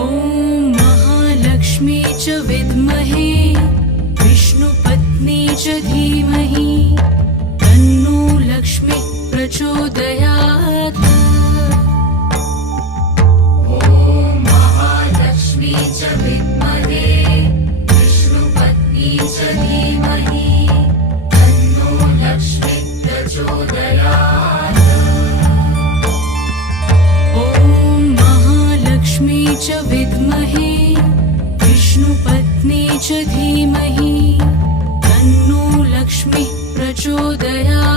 ॐ महालक्ष्मी च विद्महे विष्णुपत्नी च धीमहि तन्नो लक्ष्मी प्रचोदयात्। ॐ महालक्ष्मी च विद्महे विष्णुपत्नी च धीमहि तन्नो लक्ष्मी प्रचोदयात्। ॐ महालक्ष्मी च विद्महे विष्णुपत्नी च धीमहि तन्नो लक्ष्मी प्रचोदयात्।